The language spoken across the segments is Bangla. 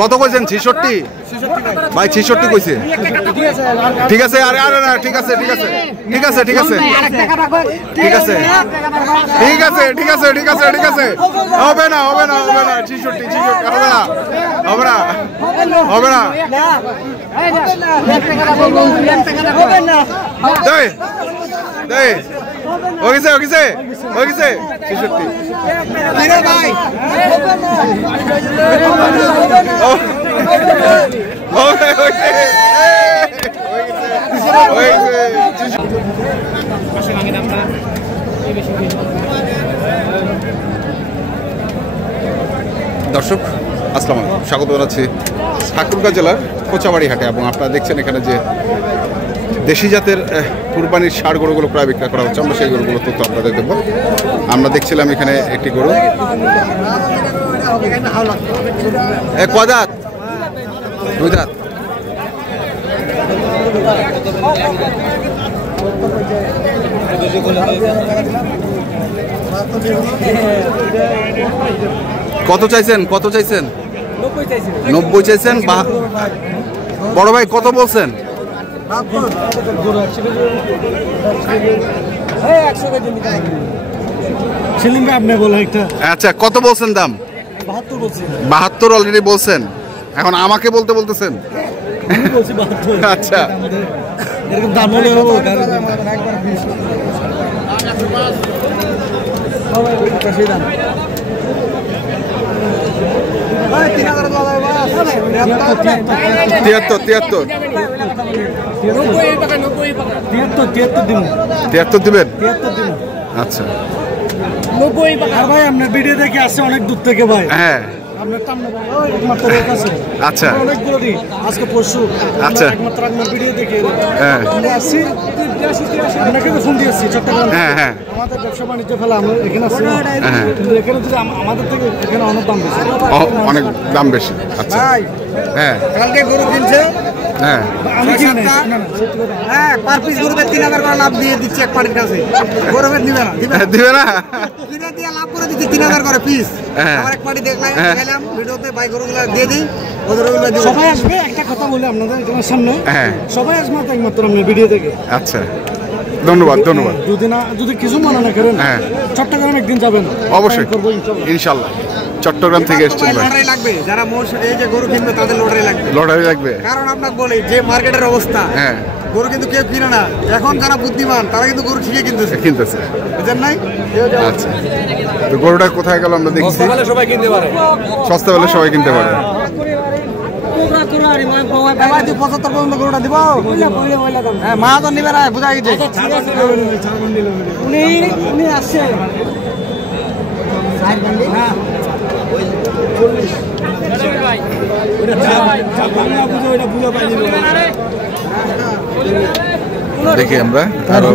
কত কইছেন? 66 ভাই, 66 কইছে। ঠিক আছে, আরে আরে না, ঠিক আছে ঠিক আছে ঠিক আছে ঠিক আছে ঠিক আছে ঠিক আছে ঠিক আছে ঠিক আছে ঠিক আছে হবে না হবে না হবে না 66 হবে না হবে না হবে না দে দে ওইছে ওইছে ওইছে 66 আরে ভাই ওকে ওকে দর্শক আসসালামু আলাইকুম, স্বাগত জানাচ্ছি ঠাকুরগাঁও জেলার কোচাবাড়ি হাটে। এবং আপনারা দেখছেন এখানে যে দেশি জাতের কুরবানির ষাঁড় গরুগুলো প্রায় বিক্রি করা হচ্ছে। আমরা সেই গরুগুলো তথ্য আপনাদের দেবো। আমরা দেখছিলাম এখানে একটি গরু, কয় দাঁত? 2 দাঁত। কত চাইছেন? কত চাইছেন? 90 চাইছেন। বড় ভাই কত বলছেন? আচ্ছা, কত বলছেন দাম? 72 অলরেডি বলছেন। এখন আমাকে বলতে বলতেছেন? আচ্ছা, দাম হলে তিয়াত্তর দিবেন? আচ্ছা, 90 ভাই। আপনার ভিডিও দেখে আসছে অনেক দূর থেকে ভাই। হ্যাঁ, আচ্ছা আজকে পরশু। আচ্ছা, একমাত্র আপনার ভিডিও দেখে হ্যাঁ আসছি। আপনাকে ফোন দিয়েছি চট্টগ্রাম। হ্যাঁ হ্যাঁ, আমাদের ব্যবসা বাণিজ্য ফেলে আমরা এখানে আসছি। কিন্তু এখানে যদি আমাদের থেকে এখানে অনেক দাম বেশি। অনেক দাম বেশি। আচ্ছা, হ্যাঁ কালকে গরু কিনছে। হ্যাঁ, আমি হ্যাঁ পার পিস গরু 3000 করে লাভ দিয়ে দিচ্ছি এক পার্টির কাছে। গরু দিবে না, দিবে না, কিনে দিয়ে লাভ করে দিচ্ছি 3000 করে পিস। আমার এক পার্টি দেখলাম, গেলাম ভিডিওতে ভাই গরুগুলো দিয়ে দিই। সবাই আসবে। একটা কথা বলি আপনাদের তোমার সামনে, সবাই আসবে একমাত্র আপনার ভিডিও থেকে। আচ্ছা, ধন্যবাদ ধন্যবাদ। যদি কিছু মনে না করেন, চট্টগ্রাম একদিন যাবেন অবশ্যই, ইনশাল্লাহ। চট্টগ্রাম থেকে এসেছেন ভাই। লটারি লাগবে, যারা এই যে গরু কিনবে তাদের লটারি লাগবে। লটারি লাগবে, কারণ আপনাকে বলি যে মার্কেটের অবস্থা, গরু কিন্তু কেউ কিনে না। এখন যারা বুদ্ধিমান তারা কিন্তু গরু ঠিকই কিনতেছে। বুঝছেন নাই? আচ্ছা, তো গরুটা কোথায় গেল? আমরা দেখছি সবাই কিনতে পারে, সস্তা হলে সবাই কিনতে পারে। 75 পর্যন্ত গরুটা দিব। হ্যাঁ, মা তো নিবে না, বুঝা গেছে। উনি আসছে দেখি আমরা আরো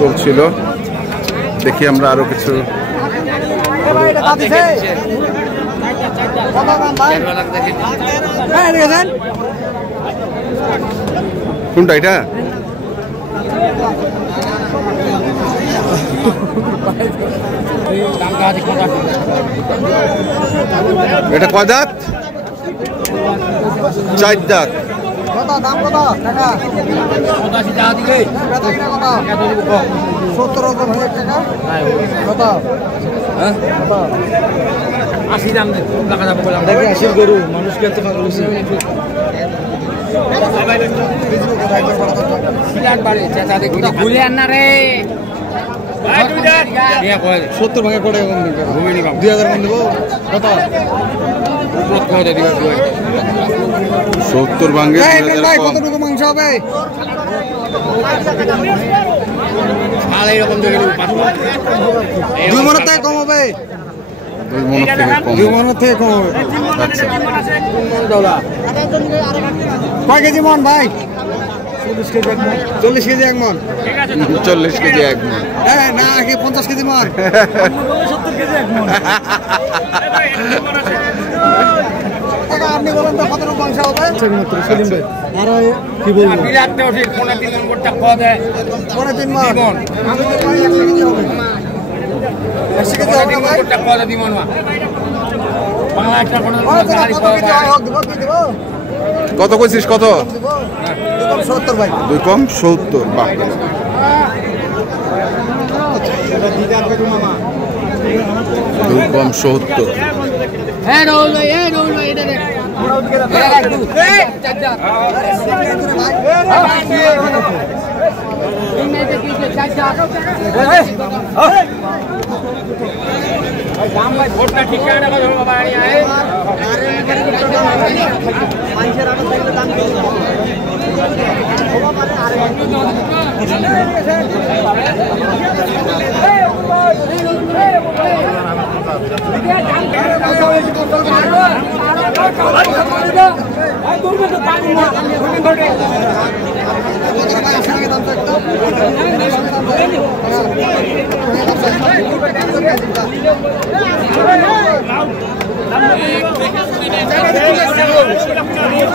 চলছিল। দেখি আমরা আরো কিছু। কোনটা এটা? এটা কয় দাঁত? 4 দাঁত। দাম কত টাকা? 70,000 টাকা। কত? 80 দাম দে। টাকা দাম বললাম। দেখি 80 গরু মানুষ কিনতে পাগল হইছে। সিলাট বাড়ি চাচা দেখি ভুলে আন না রে। 70 ভাগে করে কম দিবে। ভূমি নিবাম 2000 কম দিব। কত? 70 ভাঙে 2000 কম। কতটুকু মাংস হবে? শাল এরকম দেখে 2 মণ থেকে কম হবে। 2 মণ থেকে কম হবে। আচ্ছা, কয় কেজি মন ভাই? 40 কেজি এক মন 40 কেজি এক মন হ্যাঁ না আগে 50 কেজি মন 70 কেজি এক মন আপনি বলেন তো কত মাংস হবে সেলিম ভাই আর কি বলবো বিলাতে ওঠে 3 মন করতে খাওয়া দেয় 3 মন আমি তো কই 1 কেজি হবে 1 কেজি হবে করতে খাওয়া দেয় 2 মন বাংলা একটা কোন গাড়ি পাওয়া কত কইছিস কত 70 ভাই 2 কম 70 বাহ 2 কম 70 হ্যাঁ রোল ভাই এটা দেখ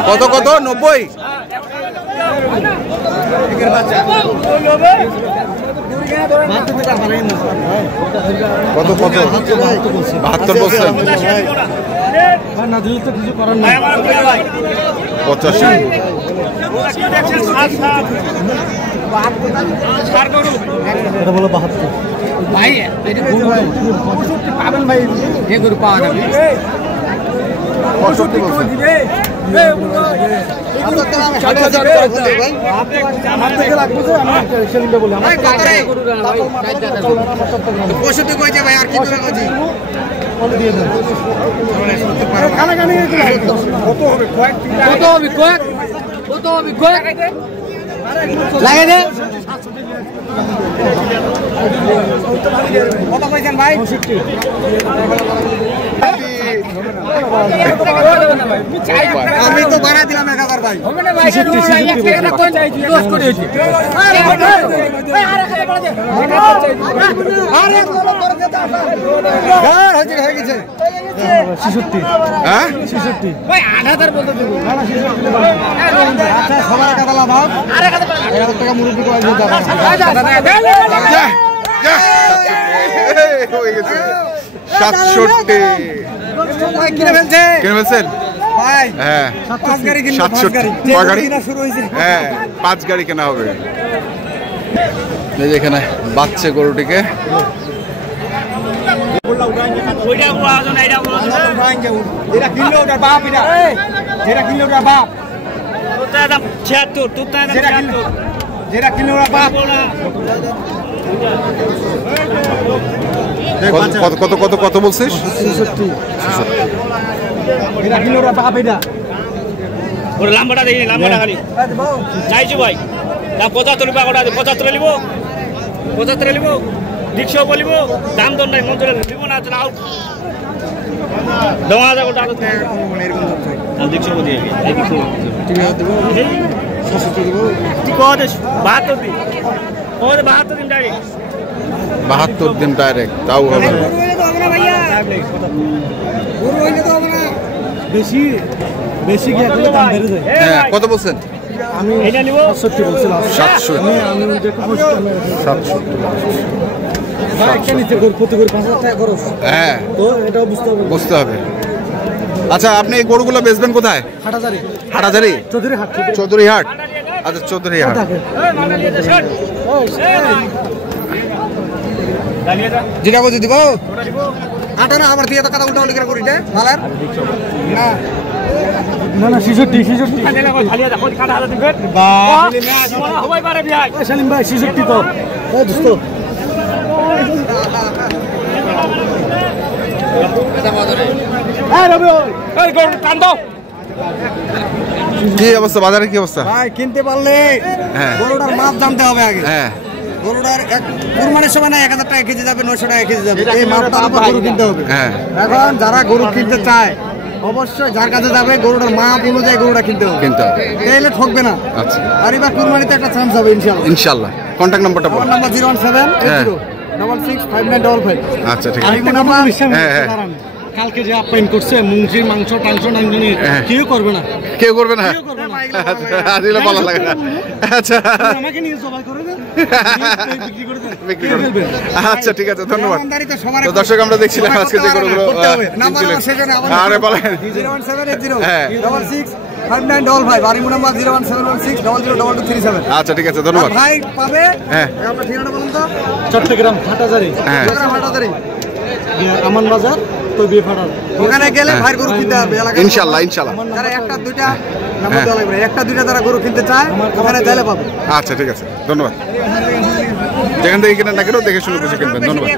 কত কত 90 কত কত 72 বলছেন না দিলে তো কিছু করার নাই 85 এটা বলো 72 ভাই এটা গরু পাবেন ভাই এই গরু পাওয়া যাবে 65 বলছেন লাগে দে কত কইছেন ভাই আমি তো বাড়া দিলাম 1000 ভাই হবে না ভাই একটা কোন লস করে হইছে আরে এক লোক করে দে হ্যাঁ হয়ে গেছে 66 হ্যাঁ 66 ভাই 8000 বলতে দেব না না 66 আচ্ছা সবার কথা লাভ আরে 1000 টাকা মুরব্বি কয় দিতে হয়ে গেছে 67 ভাই কিনে ফেলছেন ভাই হ্যাঁ 5 গাড়ি কিনবো 67 5 গাড়ি কিনা শুরু হইছে হ্যাঁ 5 গাড়ি কেনা হবে এই যে এখানে বাচ্চা গরুটিকে যেটা কিনলো ওটার বাপ এটা যেটা কিনলো ওটার বাপ যেটা কিনলো ওটার বাপ কত কত কত বলছিস 66 এটা কিনলো ওটার বাপ এটা ওরে লাম্বাটা দেখি লাম্বাটা খালি চাইছো ভাই দাম 75 টাকা করে 75 লিবো 75 লিবো 100 বলিবো দাম দর নাই মন্দিরে লিবো না চল আউট 2000 টাকা আউট দাম 100 বলি এই 100 ঠিক আছে দেবো 66 দেবো ঠিক আছে 72 দিন ওরে 72 দিন ডাইরেক্ট 72 দিন ডাইরেক্ট তাও হবে না গরু হইলে তো হবে না বেশি বেশি কি এখন দাম বেড়ে যায় হ্যাঁ কত বলছেন আমি এটা নিব 67 বলছিলাম 700 আমি দেখো 700 একটা নিতে গরু প্রতি গরু 5000 টাকা খরচ হ্যাঁ তো এটাও বুঝতে হবে আচ্ছা আপনি এই গরুগুলো বেচবেন কোথায় হাটাজারি হাটাজারি চৌধুরী হাট চৌধুরী হাট আচ্ছা চৌধুরী হাট যেটা বলছি দিব আটা না আমার দিয়ে তো কথা উল্টা উল্টা করে করি মালার না না না 66 খালি আছে কই কাটা হাতে দিবে সবাই পারে ভাই সেলিম ভাই 66 তো এই দোস্ত এই রবি এই গরু কান্দো কি অবস্থা বাজারে কি অবস্থা ভাই কিনতে পারলে হ্যাঁ গরুটার মাপ জানতে হবে আগে হ্যাঁ গরুটার এক কুরবানির সময় না 1000 টাকা কেজি যাবে 900 টাকা কেজি যাবে এই মাপটা আমার গরু কিনতে হবে হ্যাঁ এখন যারা গরু কিনতে চায় অবশ্যই যার কাছে যাবে গরুটার মা অনুযায়ী গরুটা কিনতে হবে, তাইলে ঠকবে না। আচ্ছা, আর এবার কুরবানিতে একটা চান্স হবে ইনশাআল্লাহ। ইনশাআল্লাহ। কন্ট্যাক্ট নাম্বারটা বলুন। নাম্বার 01780665955। আচ্ছা, ঠিক আছে। আরেকটা নাম্বার হ্যাঁ। কালকে যে আপ্যায়ন করছে মুংজির মাংস টাংস নাংজনি কেউ করবে না, কেউ করবে না। আসলে ভালো লাগে না। আচ্ছা, আমাকে নিয়ে সবাই করে দেন, বিক্রি করে দেন, বিক্রি করে দেন। আচ্ছা, ঠিক আছে, ধন্যবাদ। তো দর্শক, আমরা দেখছিলাম আজকে যে গরুগুলো আরে বলেন 01780665955 আর ইমো নাম্বার 01716002237। আচ্ছা, ঠিক আছে, ধন্যবাদ। ভাই পাবে। হ্যাঁ, আপনার ঠিকানা বলুন তো। চট্টগ্রাম হাটাজারি। হ্যাঁ, চট্টগ্রাম হাটাজারি আমান বাজার তো বিফাড়ার ওখানে গেলে ভাই গরু কিনতে হবে ইনশাআল্লাহ। ইনশাআল্লাহ, যারা একটা দুইটা নাম্বার দেওয়া লাগবে, একটা দুইটা যারা গরু কিনতে চায় ওখানে গেলে পাবে। আচ্ছা, ঠিক আছে, ধন্যবাদ। যেখান থেকে কিনেন না কেন দেখে শুনে বুঝে কিনবেন। ধন্যবাদ।